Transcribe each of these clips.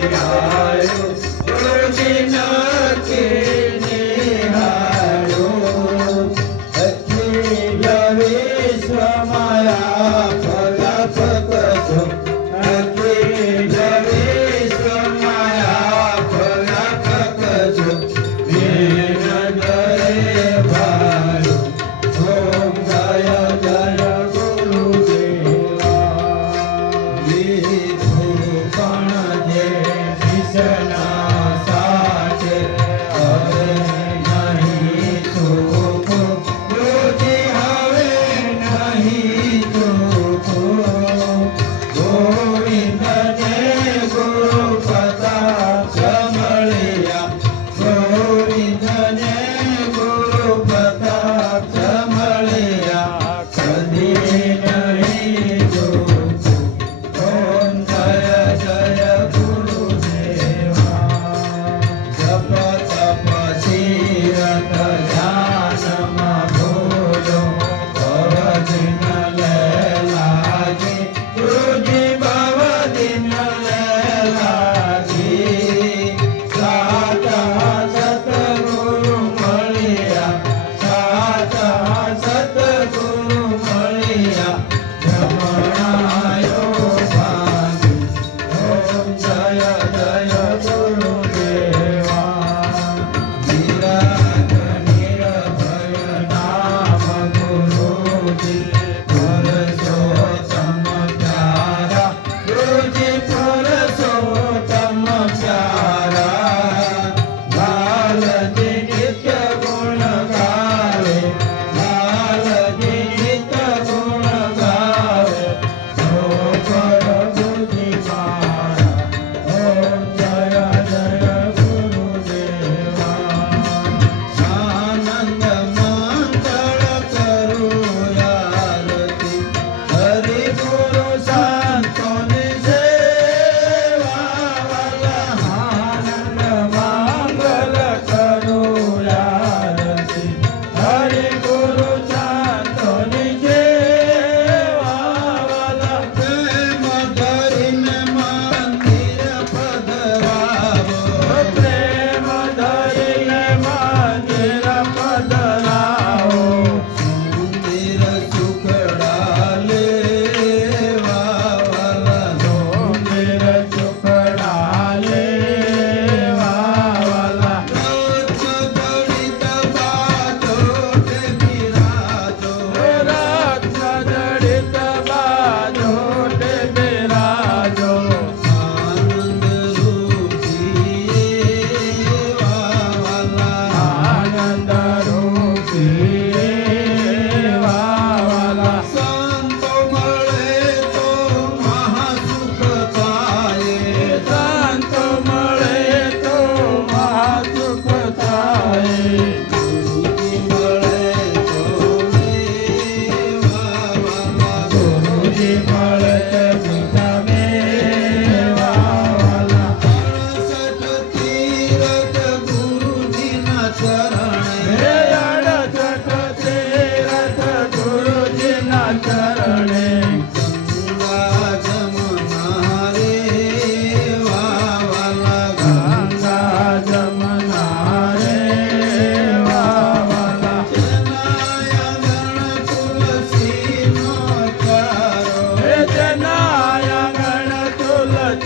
Senhor.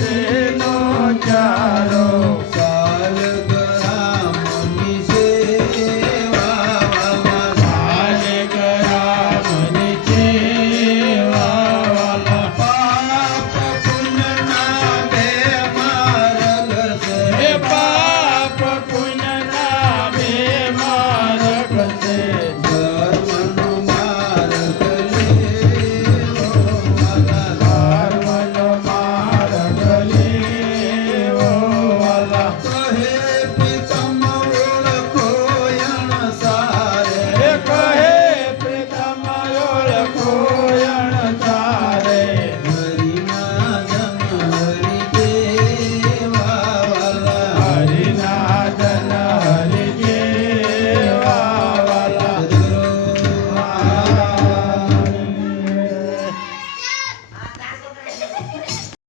রে